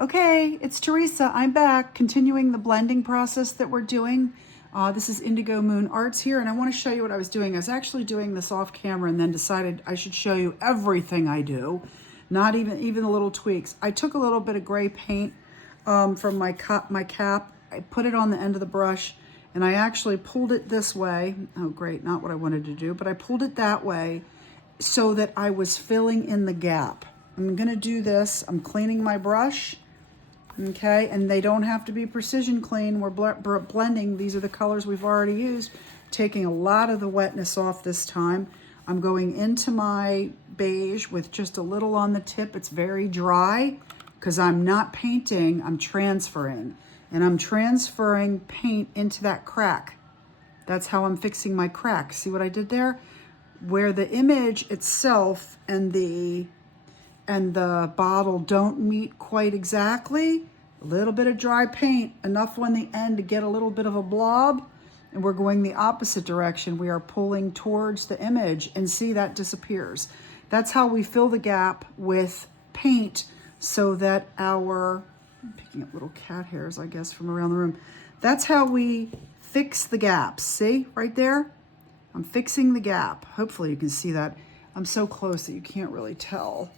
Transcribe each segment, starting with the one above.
Okay, it's Teresa. I'm back, continuing the blending process that we're doing. This is Indigo Moon Arts here, and I want to show you what I was doing. I was actually doing this off camera and then decided I should show you everything I do, not even the little tweaks. I took a little bit of gray paint from my cap. I put it on the end of the brush, and I actually pulled it this way. Oh, great, not what I wanted to do, but I pulled it that way so that I was filling in the gap. I'm going to do this. I'm cleaning my brush. Okay, and they don't have to be precision clean. We're blending. These are the colors we've already used, taking a lot of the wetness off this time. I'm going into my beige with just a little on the tip. It's very dry because I'm not painting, I'm transferring. And I'm transferring paint into that crack. That's how I'm fixing my crack. See what I did there? Where the image itself and the bottle don't meet quite exactly, a little bit of dry paint, enough on the end to get a little bit of a blob, and we're going the opposite direction. We are pulling towards the image, and see, that disappears. That's how we fill the gap with paint so that I'm picking up little cat hairs, I guess, from around the room. That's how we fix the gaps. See, right there? I'm fixing the gap. Hopefully you can see that. I'm so close that you can't really tell.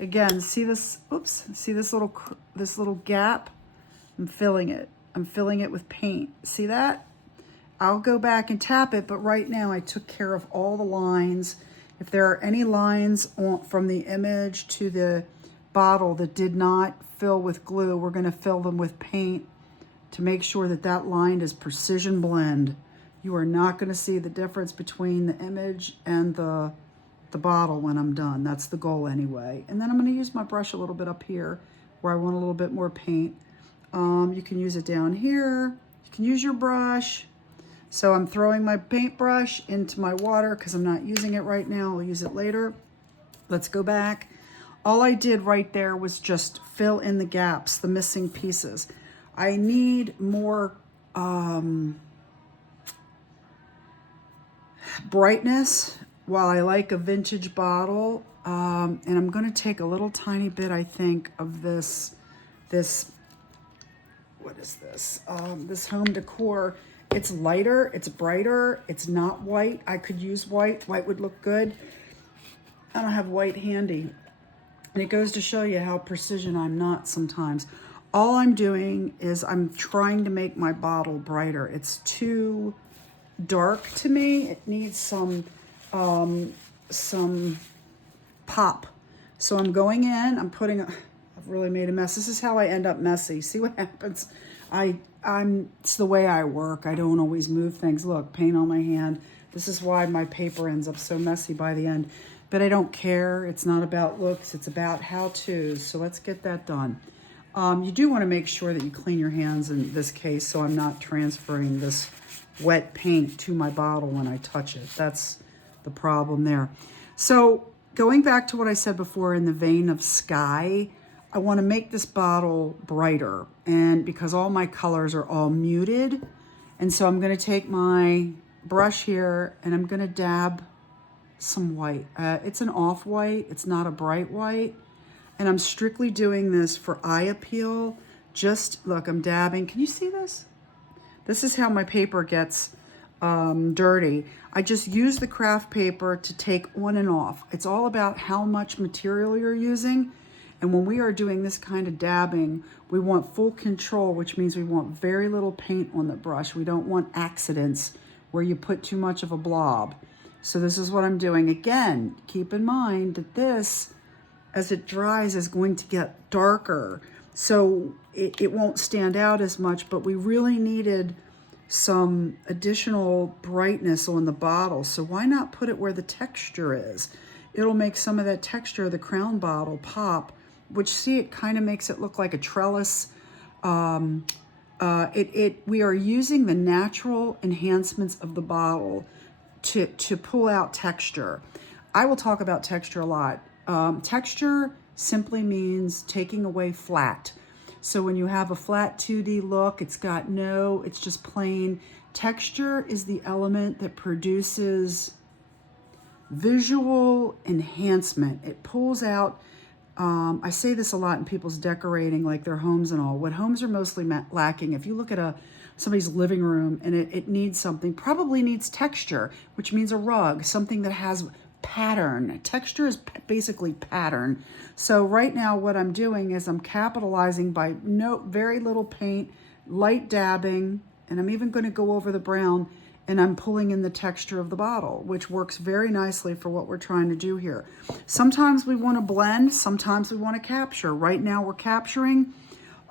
Again, see this, oops, see this little gap? I'm filling it. I'm filling it with paint. See that? I'll go back and tap it, but right now I took care of all the lines. If there are any lines from the image to the bottle that did not fill with glue, we're going to fill them with paint to make sure that that line is precision blend. You are not going to see the difference between the image and the bottle when I'm done. That's the goal anyway. And then I'm going to use my brush a little bit up here where I want a little bit more paint. You can use it down here. You can use your brush. So I'm throwing my paintbrush into my water because I'm not using it right now. I'll use it later. Let's go back. All I did right there was just fill in the gaps, the missing pieces. I need more brightness. While I like a vintage bottle, and I'm going to take a little tiny bit, I think, of this, what is this? This home decor. It's lighter, it's brighter, it's not white. I could use white. White would look good. I don't have white handy. And it goes to show you how precision I'm not sometimes. All I'm doing is I'm trying to make my bottle brighter. It's too dark to me. It needs some pop. So I'm going in, I'm putting, I've really made a mess. This is how I end up messy. See what happens? It's the way I work. I don't always move things. Look, paint on my hand. This is why my paper ends up so messy by the end. But I don't care. It's not about looks. It's about how-tos. So let's get that done. You do want to make sure that you clean your hands in this case so I'm not transferring this wet paint to my bottle when I touch it. That's the problem there. So going back to what I said before in the vein of sky, I want to make this bottle brighter, and because all my colors are all muted, and so I'm going to take my brush here and I'm going to dab some white. It's an off-white, it's not a bright white, and I'm strictly doing this for eye appeal. Just look, I'm dabbing. Can you see this? This is how my paper gets dirty. I just use the craft paper to take on and off. It's all about how much material you're using. And when we are doing this kind of dabbing, we want full control, which means we want very little paint on the brush. We don't want accidents where you put too much of a blob. So this is what I'm doing. Again, keep in mind that this, as it dries, is going to get darker. So it won't stand out as much, but we really needed some additional brightness on the bottle. So why not put it where the texture is? It'll make some of that texture of the crown bottle pop, which, see, it kind of makes it look like a trellis. We are using the natural enhancements of the bottle to pull out texture. I will talk about texture a lot. Texture simply means taking away flat. So when you have a flat 2D look, it's just plain. Texture is the element that produces visual enhancement. It pulls out I say this a lot in people's decorating, like their homes and all. What homes are mostly lacking, if you look at somebody's living room and it needs something, probably needs texture, which means a rug, something that has pattern. Texture is basically pattern. So right now what I'm doing is I'm capitalizing by very little paint, light dabbing, and I'm even going to go over the brown, and I'm pulling in the texture of the bottle, which works very nicely for what we're trying to do here. Sometimes we want to blend, sometimes we want to capture. Right now we're capturing,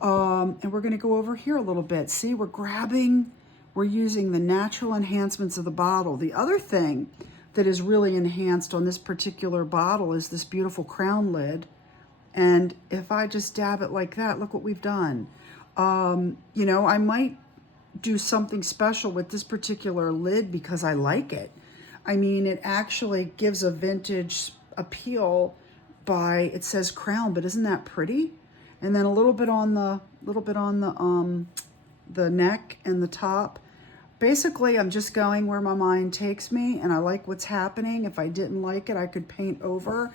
and we're going to go over here a little bit. See, we're using the natural enhancements of the bottle. The other thing that is really enhanced on this particular bottle is this beautiful crown lid. And if I just dab it like that, look what we've done. You know, I might do something special with this particular lid because I like it. I mean, it actually gives a vintage appeal it says crown, but isn't that pretty? And then a little bit on the neck and the top. Basically, I'm just going where my mind takes me, and I like what's happening. If I didn't like it, I could paint over.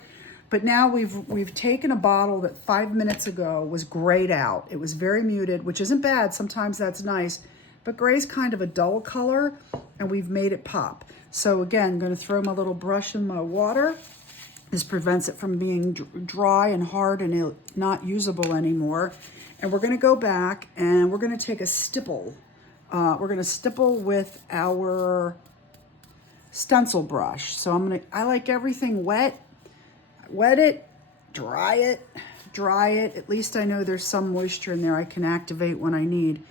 But now we've taken a bottle that 5 minutes ago was grayed out. It was very muted, which isn't bad. Sometimes that's nice. But gray's kind of a dull color, and we've made it pop. So again, I'm going to throw my little brush in my water. This prevents it from being dry and hard and not usable anymore. And we're going to go back and we're going to take a stipple. We're going to stipple with our stencil brush. So I like everything wet. Wet it, dry it. At least I know there's some moisture in there I can activate when I need.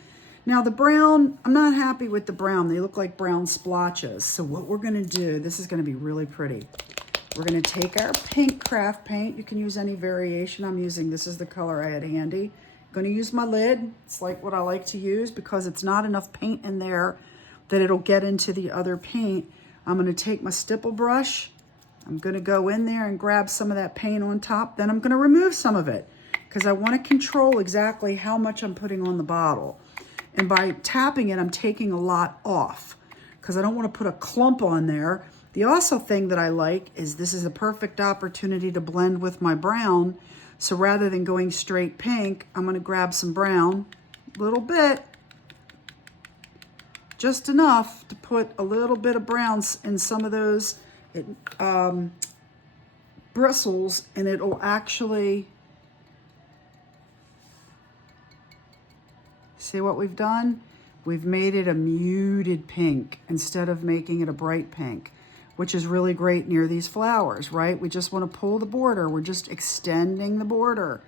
Now the brown, I'm not happy with the brown. They look like brown splotches. So what we're gonna do, this is gonna be really pretty. We're gonna take our pink craft paint. You can use any variation I'm using. This is the color I had handy. I'm gonna use my lid. It's like what I like to use because it's not enough paint in there that it'll get into the other paint. I'm gonna take my stipple brush. I'm gonna go in there and grab some of that paint on top. Then I'm gonna remove some of it because I wanna control exactly how much I'm putting on the bottle. And by tapping it, I'm taking a lot off because I don't want to put a clump on there. The also thing that I like is this is a perfect opportunity to blend with my brown. So rather than going straight pink, I'm going to grab some brown, a little bit, just enough to put a little bit of brown in some of those bristles, and it'll actually... See what we've done? We've made it a muted pink instead of making it a bright pink, which is really great near these flowers, right? We just want to pull the border. We're just extending the border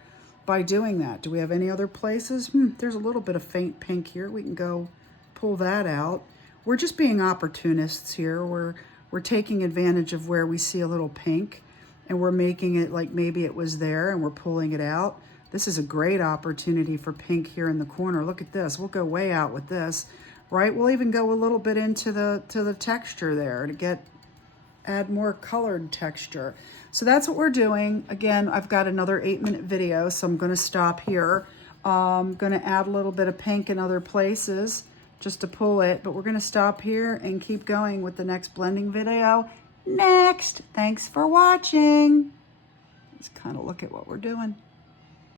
by doing that. Do we have any other places? There's a little bit of faint pink here. We can go pull that out. We're just being opportunists here. We're taking advantage of where we see a little pink, and we're making it like maybe it was there, and we're pulling it out. This is a great opportunity for pink here in the corner. Look at this. We'll go way out with this, right? We'll even go a little bit into the texture there to add more colored texture. So that's what we're doing. Again, I've got another 8-minute video, so I'm going to stop here. I'm going to add a little bit of pink in other places just to pull it, but we're going to stop here and keep going with the next blending video next. Thanks for watching. Let's kind of look at what we're doing.